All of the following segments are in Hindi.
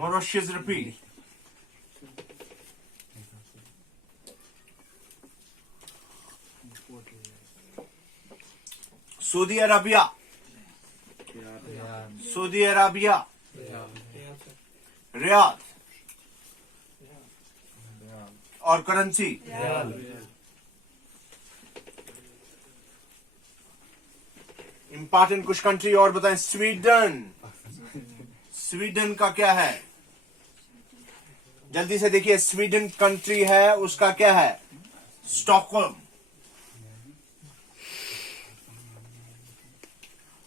Mauritius rupee, Saudi Arabia, Saudi Arabia, riyal और करेंसी इंपॉर्टेंट कुछ कंट्री और बताएं। स्वीडन, स्वीडन का क्या है? जल्दी से देखिए, स्वीडन कंट्री है, उसका क्या है? स्टॉकहोल्म।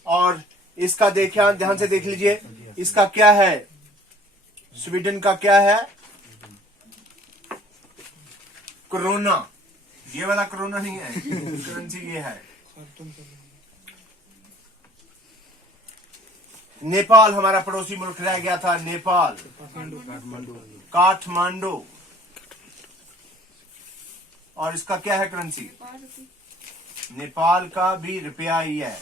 और इसका देखिए, ध्यान से देख लीजिए, इसका क्या है? स्वीडन का क्या है? कोरोना। ये वाला कोरोना नहीं है, करेंसी ये है। नेपाल हमारा पड़ोसी मुल्क रह गया था, नेपाल, काठमांडू। और इसका क्या है करेंसी? नेपाल का भी रुपया ही है।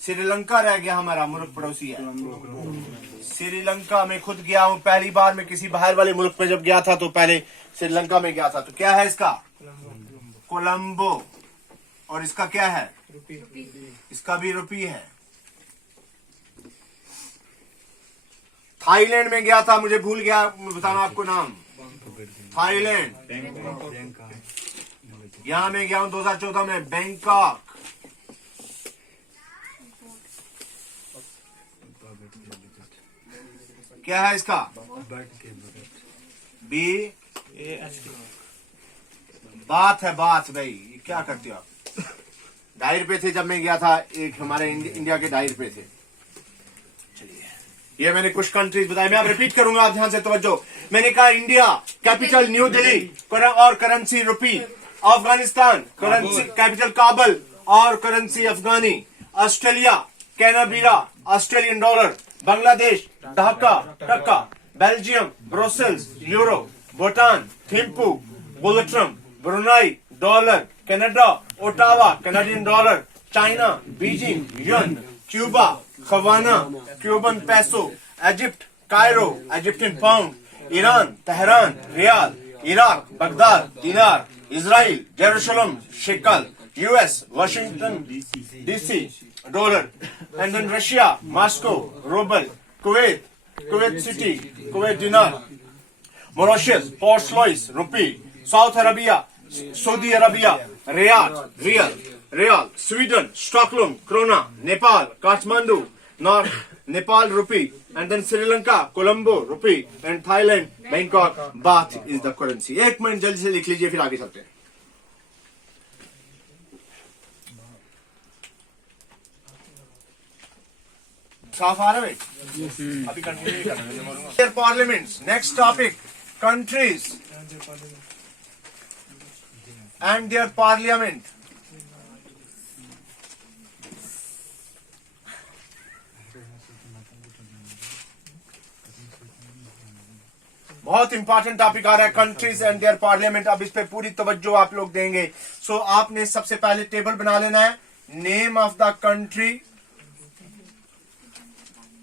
श्रीलंका रह गया हमारा मुल्क पड़ोसी है। श्रीलंका में खुद गया हूं, पहली बार मैं किसी बाहर वाले मुल्क में जब गया था तो पहले श्रीलंका में गया था। तो क्या है इसका? कोलंबो। और इसका क्या है? इसका भी रुपी है। थाईलैंड में गया था, मुझे भूल गया बताना आपको नाम। थाईलैंड, यहां मैं गया हूं 2014 में। बैंकॉक, क्या है इसका? बी बात है, बात भाई। क्या करते हो आप? ₹2.5 पे थे जब मैं गया था, एक हमारे इंडिया के ₹2.5 थे। चलिए, ये मैंने कुछ कंट्रीज बताई, मैं अब रिपीट करूंगा, आप ध्यान से तवज्जो। मैंने कहा इंडिया कैपिटल न्यू दिल्ली और currency rupee. Afghanistan currency capital Kabul और currency Afghani. Australia Canberra Australian dollar. Bangladesh Dhaka taka. Belgium Brussels euro. Bhutan Thimphu ngultrum. Brunei dollar. Canada Ottawa Canadian dollar. China Beijing yuan. Cuba Havana Cuban peso. Egypt Cairo Egyptian pound. Iran Tehran rial. Iraq Baghdad dinar. Israel Jerusalem shekel. US Washington DC dollar. And then Russia Moscow rouble. Kuwait City Kuwait dinar. Mauritius Port Louis rupee. South Arabia Saudi Arabia riyal. Sweden Stockholm krona. Nepal Kathmandu north Nepal rupee. And then Sri Lanka Colombo rupee. And Thailand Bangkok baht is the currency. 1 minute जल्दी से लिख लीजिए, फिर आगे चलते हैं। साफ आ रहा है? अभी कंटिन्यू करना। Parliaments. Next topic, countries and their parliament. बहुत इंपॉर्टेंट टॉपिक आ रहा है, कंट्रीज एंड देयर पार्लियामेंट। अब इस पे पूरी तवज्जो आप लोग देंगे। सो आपने सबसे पहले टेबल बना लेना है, नेम ऑफ द कंट्री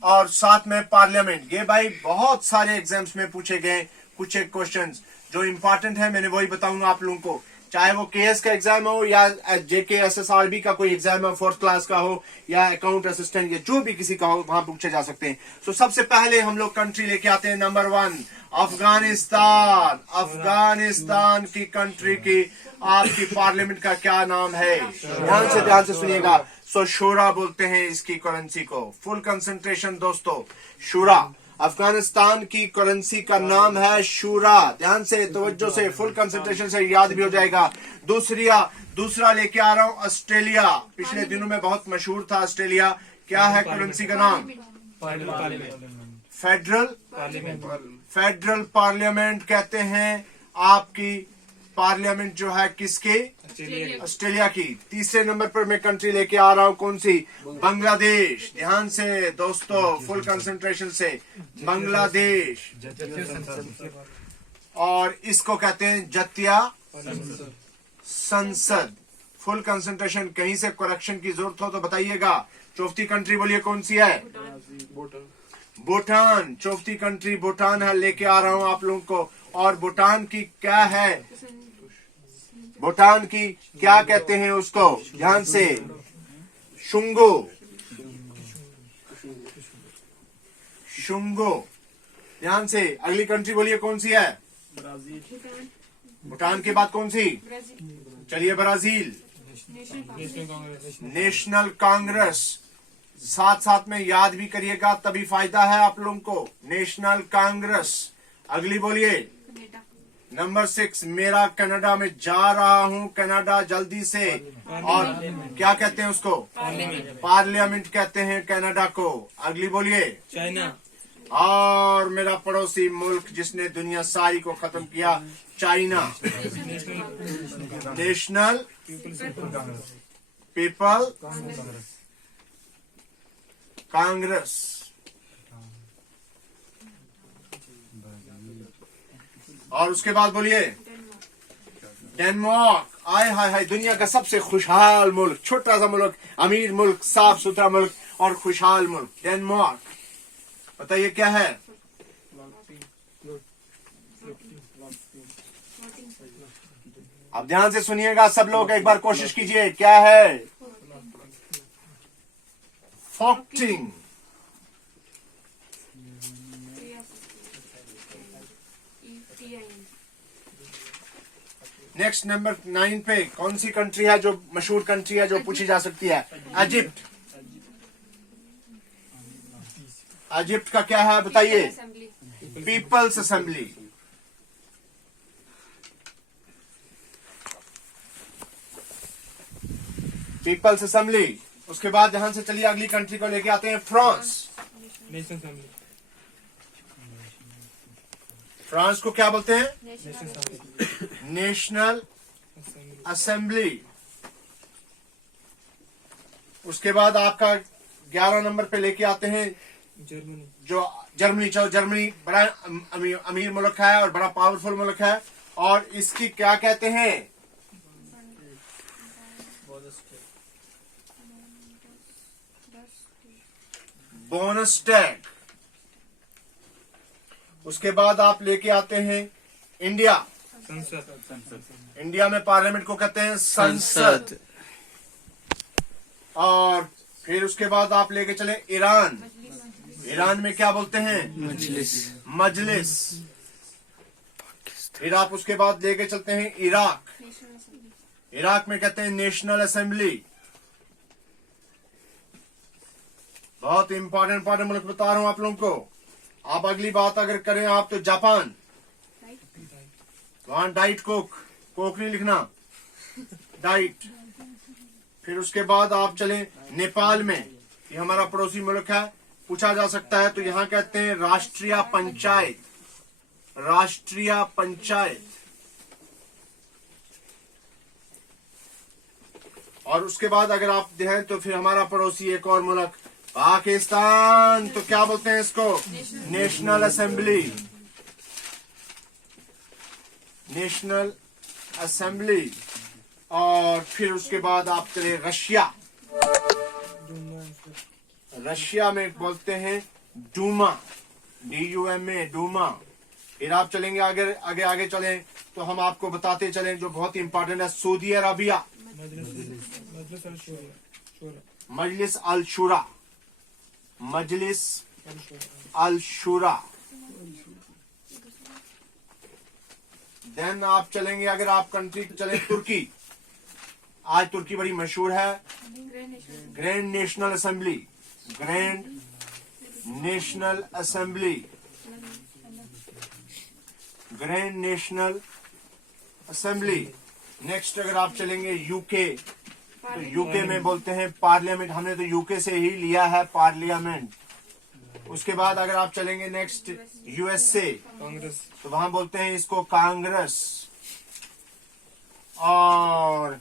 और साथ में पार्लियामेंट। ये भाई बहुत सारे एग्जाम्स में पूछे गए कुछ एक क्वेश्चंस जो इंपॉर्टेंट है, मैंने वही बताऊंगा आप लोगों को। चाहे वो केएस का एग्जाम हो या जेके एसएसआरबी का कोई एग्जाम हो, 4th क्लास का हो या अकाउंट असिस्टेंट या जो भी किसी का हो, वहां पूछे जा सकते हैं। तो सबसे पहले हम लोग कंट्री लेके आते हैं नंबर 1 अफगानिस्तान। अफगानिस्तान की कंट्री की आपकी पार्लियामेंट का क्या नाम है? ध्यान से सुनिएगा। सो शूरा बोलते हैं इसकी करेंसी को। फुल कंसंट्रेशन दोस्तों, शूरा। अफगानिस्तान की करेंसी का नाम है शूरा। ध्यान से तवज्जो से फुल कंसंट्रेशन से याद भी हो जाएगा। दूसरा लेके आ रहा हूं ऑस्ट्रेलिया। पिछले दिनों में बहुत मशहूर था ऑस्ट्रेलिया। क्या है करेंसी का नाम? फेडरल पार्लियामेंट कहते हैं। आपकी पार्लियामेंट जो है किसके? ऑस्ट्रेलिया की। तीसरे नंबर पर मैं कंट्री लेके आ रहा हूं, कौन सी? बांग्लादेश। ध्यान से दोस्तों फुल कंसंट्रेशन से, बांग्लादेश। और इसको कहते हैं जतिया संसद। फुल कंसंट्रेशन, कहीं से करेक्शन की जरूरत हो तो बताइएगा। चौथी कंट्री बोलिए कौन सी है? भूटान। चौथी कंट्री भूटान है, लेके आ रहा हूं आप लोगों को। और भूटान की क्या है, भूटान की क्या कहते हैं उसको, ध्यान से, शुंगो। शुंगो, ध्यान से। अगली कंट्री बोलिए कौन सी है? भूटान के बाद कौन सी? चलिए ब्राजील। नेशनल कांग्रेस। साथ साथ में याद भी करिएगा, तभी फायदा है आप लोगों को। नेशनल कांग्रेस। अगली बोलिए नंबर 6, मेरा कनाडा में जा रहा हूं, कनाडा जल्दी से। और क्या कहते हैं उसको? पार्लियामेंट कहते हैं कनाडा को। अगली बोलिए चाइना। और मेरा पड़ोसी मुल्क जिसने दुनिया सारी को खत्म किया, चाइना। National people Congress. और उसके बाद बोलिए डेनमार्क। आय हाय हाय, दुनिया का सबसे खुशहाल मुल्क, छोटा सा मुल्क, अमीर मुल्क, साफ सुथरा मुल्क और खुशहाल मुल्क, डेनमार्क। बताइए क्या है? अब ध्यान से सुनिएगा सब लोग, एक बार कोशिश कीजिए, क्या है? फॉक्टिंग। नेक्स्ट नंबर 9 पे कौन सी कंट्री है जो मशहूर कंट्री है, जो पूछी जा सकती है? इजिप्ट। इजिप्ट का क्या है बताइए? People's assembly. People's assembly. उसके बाद यहां से चलिए अगली कंट्री को लेके आते हैं, फ्रांस। Nation assembly. फ्रांस को क्या बोलते हैं? Nation assembly. National assembly. उसके बाद आपका 11 नंबर पे लेके आते हैं जर्मनी। जो जर्मनी। चलो, जर्मनी बड़ा अमीर मुल्क है और बड़ा पावरफुल मुल्क है, और इसकी क्या कहते हैं? बोनस्टैग। उसके बाद आप लेके आते हैं इंडिया। संसद। इंडिया में पार्लियामेंट को कहते हैं संसद। और फिर उसके बाद आप लेके चले ईरान। ईरान में क्या बोलते हैं? मजलिस। फिर आप उसके बाद लेके चलते हैं इराक। इराक में कहते हैं नेशनल असेंबली। बहुत इंपॉर्टेंट मुल्क बता रहा हूं आप लोगों को। आप अगली बात अगर करें आप तो जापान, वहां डाइट कोक नहीं लिखना, डाइट। फिर उसके बाद आप चलें नेपाल में, ये हमारा पड़ोसी मुल्क है, पूछा जा सकता है तो यहां कहते हैं राष्ट्रीय पंचायत। राष्ट्रीय पंचायत। और उसके बाद अगर आप देखें तो फिर हमारा पड़ोसी एक और मुल्क पाकिस्तान, तो क्या बोलते हैं इसको? National assembly. National assembly. और फिर उसके बाद आप चले रशिया। रशिया में बोलते हैं डूमा, DUMA, डूमा। फिर आप चलेंगे आगे आगे आगे चलें तो हम आपको बताते चलें जो बहुत ही इंपॉर्टेंट है, सऊदी अरबिया। मजलिस अल शूरा। मजलिस अल शूरा। देन आप चलेंगे, अगर आप कंट्री चलें तुर्की। आज तुर्की बड़ी मशहूर है, grand national assembly. Grand national assembly. Grand national assembly. Next अगर आप चलेंगे यूके, तो यूके में बोलते हैं पार्लियामेंट। हमने तो यूके से ही लिया है पार्लियामेंट। उसके बाद अगर आप चलेंगे नेक्स्ट USA, कांग्रेस, तो वहां बोलते हैं इसको कांग्रेस। और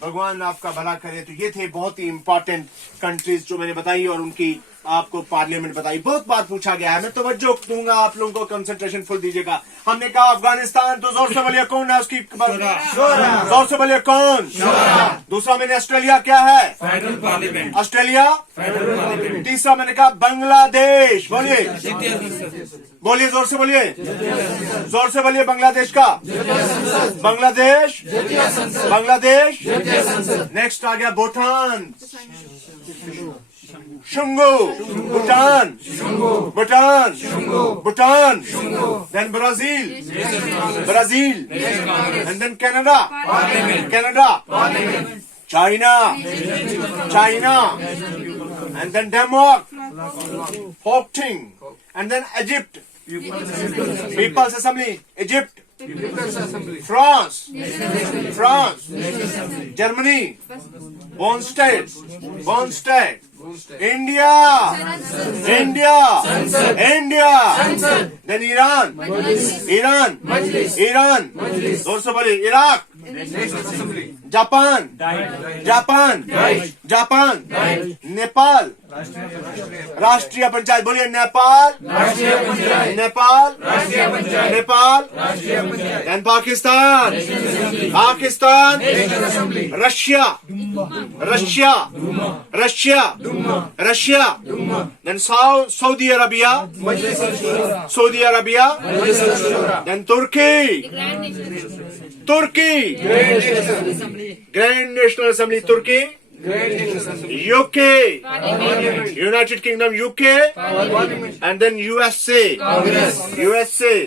भगवान आपका भला करे। तो ये थे बहुत ही इंपॉर्टेंट कंट्रीज जो मैंने बताई और उनकी आपको पार्लियामेंट बताई, बहुत बार पूछा गया है। मैं तवज्जो दूंगा, आप लोगों को कंसंट्रेशन फुल दीजिएगा। हमने कहा अफगानिस्तान, तो जोर से बोलिए कौन है उसकी, जोर से बोलिए कौन। दूसरा मैंने ऑस्ट्रेलिया क्या है, federal parliament, Australia. Federal parliament, तीसरा मैंने कहा बांग्लादेश, बोलिए द्वितीय संसद, बोलिए जोर से बोलिए, जोर से बोलिए, बांग्लादेश का, बांग्लादेश, बांग्लादेश। नेक्स्ट आ गया भूटान, शुंगो, Bhutan, Bhutan, Bhutan. Then Brazil, Brazil. And then Canada, Canada. China, China. And then Denmark, Folketing. And then Egypt, people's assembly, Egypt. France, France. Germany, Bundestag, Bundestag. India, India, India. Then Iran, Iran, Iran. जोर से बोलिए, Iraq, Japan, Japan, Japan. Nepal, Rashtriya Panchayat, बोलिए Nepal, Nepal, Nepal. Then Pakistan, Pakistan. Russia, Russia, Russia, Russia. Then Saudi Arabia, Saudi Arabia. Then Turkey, Turkey, grand national assembly तुर्की। UK, United Kingdom UK. And then USA, USA.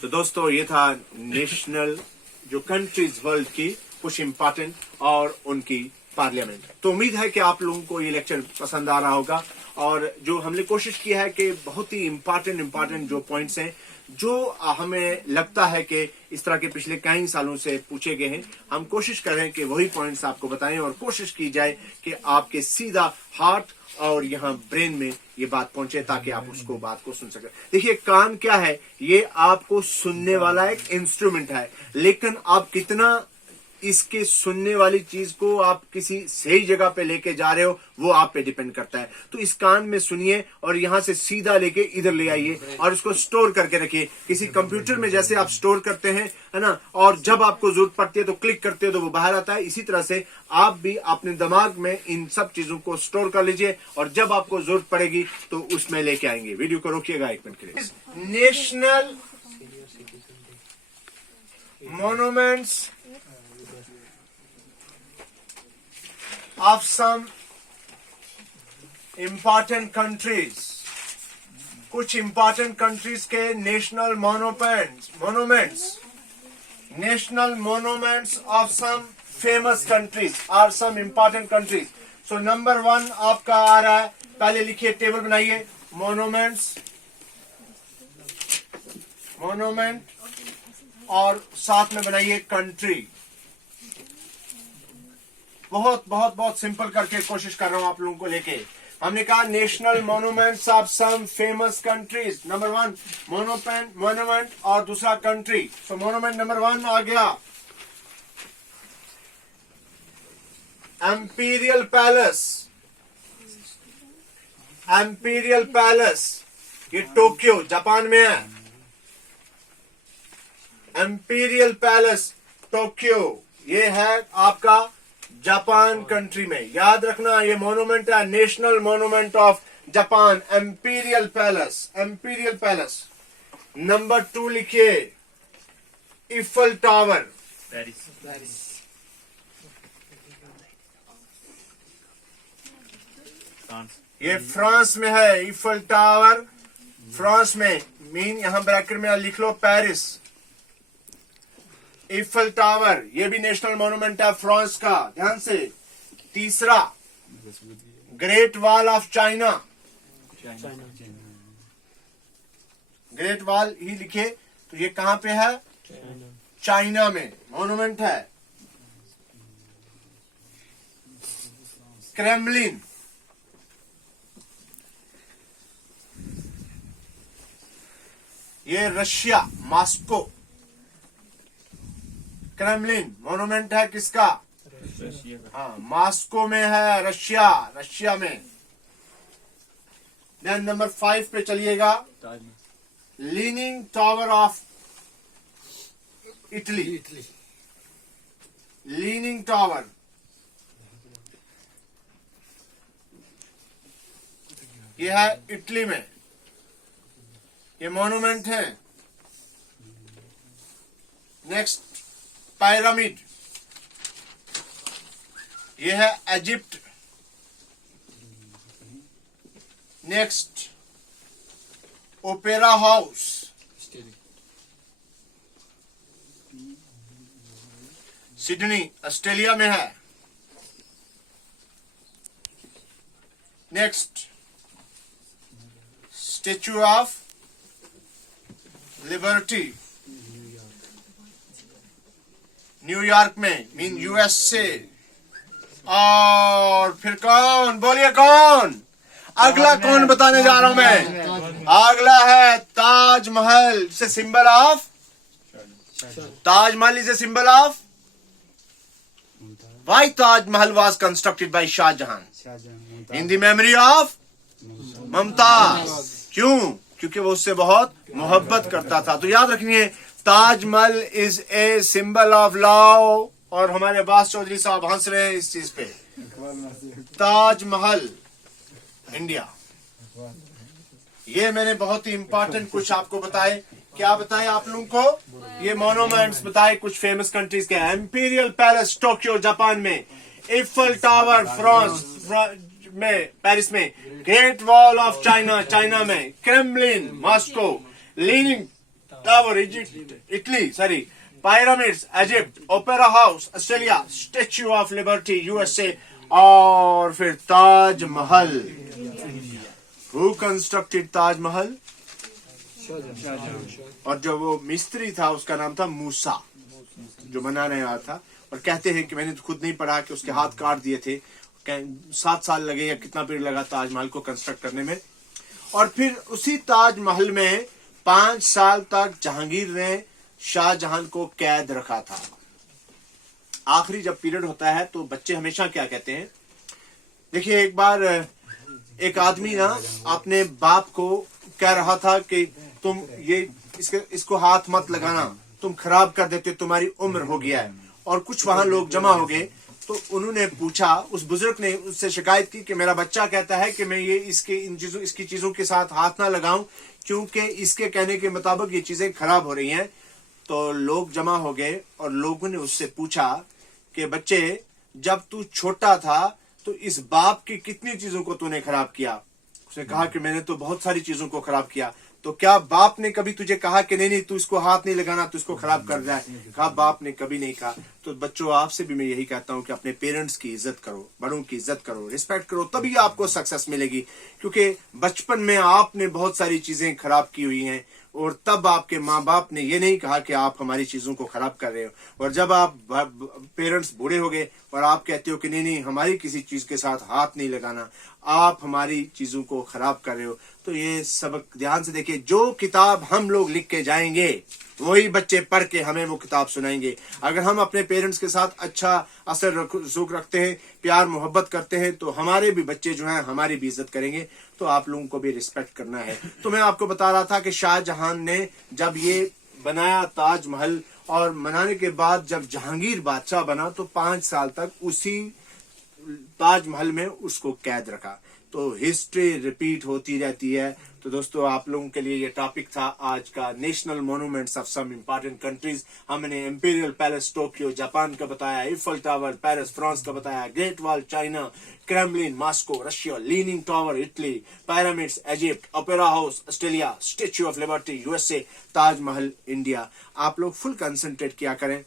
तो दोस्तों ये था नेशनल जो कंट्रीज वर्ल्ड की कुछ इम्पोर्टेंट और उनकी पार्लियामेंट। तो उम्मीद है कि आप लोगों को ये लेक्चर पसंद आ रहा होगा, और जो हमने कोशिश की है कि बहुत ही इम्पोर्टेंट जो पॉइंट्स हैं, जो हमें लगता है कि इस तरह के पिछले कई सालों से पूछे गए हैं, हम कोशिश कर रहे हैं कि वही पॉइंट्स आपको बताएं, और कोशिश की जाए कि आपके सीधा हार्ट और यहाँ ब्रेन में ये बात पहुंचे, ताकि आप उसको बात को सुन सकें। देखिए, कान क्या है, ये आपको सुनने वाला एक इंस्ट्रूमेंट है, लेकिन आप कितना इसके सुनने वाली चीज को आप किसी सही जगह पे लेके जा रहे हो, वो आप पे डिपेंड करता है। तो इस कान में सुनिए और यहां से सीधा लेके इधर ले आइए और उसको स्टोर करके रखिए। किसी कंप्यूटर में जैसे आप स्टोर करते हैं, है ना, और जब आपको जरूरत पड़ती है तो क्लिक करते हो तो वो बाहर आता है, इसी तरह से आप भी अपने दिमाग में इन सब चीजों को स्टोर कर लीजिए, और जब आपको जरूरत पड़ेगी तो उसमें लेके आएंगे। वीडियो को रोकिएगा 1 मिनट के लिए। National monuments of some important countries, कुछ important countries के national monuments, national monuments of some famous countries are some important countries. So number 1 आपका आ रहा है, पहले लिखिए, टेबल बनाइए, monument और साथ में बनाइए country। बहुत बहुत बहुत सिंपल करके कोशिश कर रहा हूं आप लोगों को लेके। हमने कहा national monuments of some famous countries. Number 1 monument और दूसरा कंट्री। सो मॉन्यूमेंट नंबर 1 आ गया एम्पीरियल पैलेस। एम्पीरियल पैलेस ये टोक्यो जापान में है। एम्पीरियल पैलेस टोक्यो ये है आपका जापान कंट्री में। याद रखना, ये मॉन्यूमेंट है, national monument of Japan, Amperian palace, imperial palace. Number 2 लिखिए, इफल टावर, पेरिस। ये फ्रांस में है, इफल टावर फ्रांस में। मीन यहां ब्रैकेट में लिख लो पेरिस। इफल टावर ये भी नेशनल मॉन्यूमेंट है फ्रांस का, ध्यान से। तीसरा Great Wall of China. Great Wall ही लिखे तो ये कहां पे है, चाइना में मॉन्यूमेंट है। क्रेमलिन, ये रशिया, मॉस्को। क्रेमलिन मॉन्यूमेंट है किसका, हाँ, मॉस्को में है, रशिया, रशिया में। देन नंबर 5 पे चलिएगा, leaning tower of Italy. Leaning tower, ये है इटली में, ये मॉन्यूमेंट है। नेक्स्ट पिरामिड, ये है Egypt. Next opera house, Sydney Australia में है। Next statue of liberty, New York में, मीन यूएसए। और फिर कौन, बोलिए कौन, अगला कौन बताने जा रहा हूं मैं। अगला है ताजमहल, से symbol of, Taj Mahal is a symbol of, why Taj Mahal was constructed by Shah Jahan in the memory of Mumtaz. क्यों? क्योंकि वो उससे बहुत मोहब्बत करता था। तो याद रखिए, Taj Mahal is a symbol of love. और हमारे अब्बास चौधरी साहब हंस रहे हैं इस चीज पे। ताजमहल इंडिया, ये मैंने बहुत ही इंपॉर्टेंट कुछ आपको बताए। क्या बताए आप लोगों को? ये मॉन्यूमेंट्स बताए कुछ फेमस कंट्रीज के। इंपीरियल पैलेस टोक्यो जापान में, इफल टावर फ्रांस में पेरिस में, Great Wall of China China में, Kremlin Moscow, leaning tower Italy sorry, pyramids Egypt, opera house Australia, statue of liberty USA, और फिर ताजमहल। Who constructed Taj Mahal? और जो वो मिस्त्री था उसका नाम था मूसा, जो बनाने आया था। और कहते हैं कि मैंने तो खुद नहीं पढ़ा कि उसके हाथ काट दिए थे, 7 साल लगे या कितना पीरियड लगा ताजमहल को कंस्ट्रक्ट करने में। और फिर उसी ताजमहल में 5 साल तक जहांगीर ने शाहजहां को कैद रखा था। आखिरी जब पीरियड होता है तो बच्चे हमेशा क्या कहते हैं, देखिए एक बार एक आदमी ना अपने बाप को कह रहा था कि तुम ये इसको हाथ मत लगाना, तुम खराब कर देते, तुम्हारी उम्र हो गया है। और कुछ वहां लोग जमा हो गए, तो उन्होंने पूछा, उस बुजुर्ग ने उससे शिकायत की कि मेरा बच्चा कहता है कि मैं ये इसकी चीजों के साथ हाथ ना लगाऊं, क्योंकि इसके कहने के मुताबिक ये चीजें खराब हो रही हैं। तो लोग जमा हो गए और लोगों ने उससे पूछा कि बच्चे, जब तू छोटा था तो इस बाप की कितनी चीजों को तूने खराब किया? उसने कहा कि मैंने तो बहुत सारी चीजों को खराब किया। तो क्या बाप ने कभी तुझे कहा कि नहीं तू इसको हाथ नहीं लगाना, तू इसको खराब कर जाए? कहा बाप ने कभी नहीं कहा। तो बच्चों, आपसे भी मैं यही कहता हूं कि अपने पेरेंट्स की इज्जत करो, बड़ों की इज्जत करो, रिस्पेक्ट करो, तभी आपको सक्सेस मिलेगी। क्योंकि बचपन में आपने बहुत सारी चीजें खराब की हुई हैं और तब आपके माँ बाप ने ये नहीं कहा कि आप हमारी चीजों को खराब कर रहे हो। और जब आप पेरेंट्स बूढ़े हो गए और आप कहते हो कि नहीं हमारी किसी चीज के साथ हाथ नहीं लगाना, आप हमारी चीजों को खराब कर रहे हो, तो ये सबक ध्यान से देखिए। जो किताब हम लोग लिख के जाएंगे वही बच्चे पढ़ के हमें वो किताब सुनाएंगे। अगर हम अपने पेरेंट्स के साथ अच्छा असर रसूख रखते हैं, प्यार मोहब्बत करते हैं, तो हमारे भी बच्चे जो हैं हमारी भी इज्जत करेंगे। तो आप लोगों को भी रिस्पेक्ट करना है। तो मैं आपको बता रहा था कि शाहजहां ने जब ये बनाया ताजमहल, और बनाने के बाद जब जहांगीर बादशाह बना तो 5 साल तक उसी ताजमहल में उसको कैद रखा। तो हिस्ट्री रिपीट होती रहती है। तो दोस्तों, आप लोगों के लिए ये टॉपिक था आज का, national monuments of some important countries. हमने इंपीरियल पैलेस टोक्यो जापान का बताया, इफल टावर पेरिस फ्रांस का बताया, great wall China, Kremlin Moscow Russia, leaning tower Italy, pyramids Egypt, opera house Australia, statue of liberty USA, Taj Mahal India. आप लोग फुल कंसंट्रेट किया करें।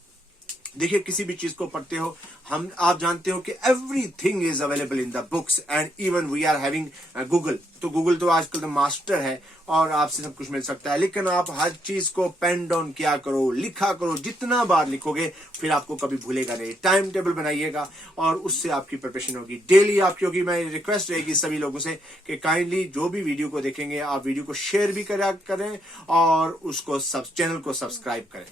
देखिए, किसी भी चीज को पढ़ते हो, आप जानते हो कि everything is available in the books and even we are having Google. तो गूगल तो आजकल तो मास्टर है और आपसे सब कुछ मिल सकता है। लेकिन आप हर चीज को पेन डाउन किया करो, लिखा करो। जितना बार लिखोगे फिर आपको कभी भूलेगा नहीं। टाइम टेबल बनाइएगा और उससे आपकी प्रिपरेशन होगी, डेली आपकी होगी। मैं रिक्वेस्ट रहेगी सभी लोगों से कि काइंडली जो भी वीडियो को देखेंगे आप वीडियो को शेयर भी करें और उसको चैनल को सब्सक्राइब करें।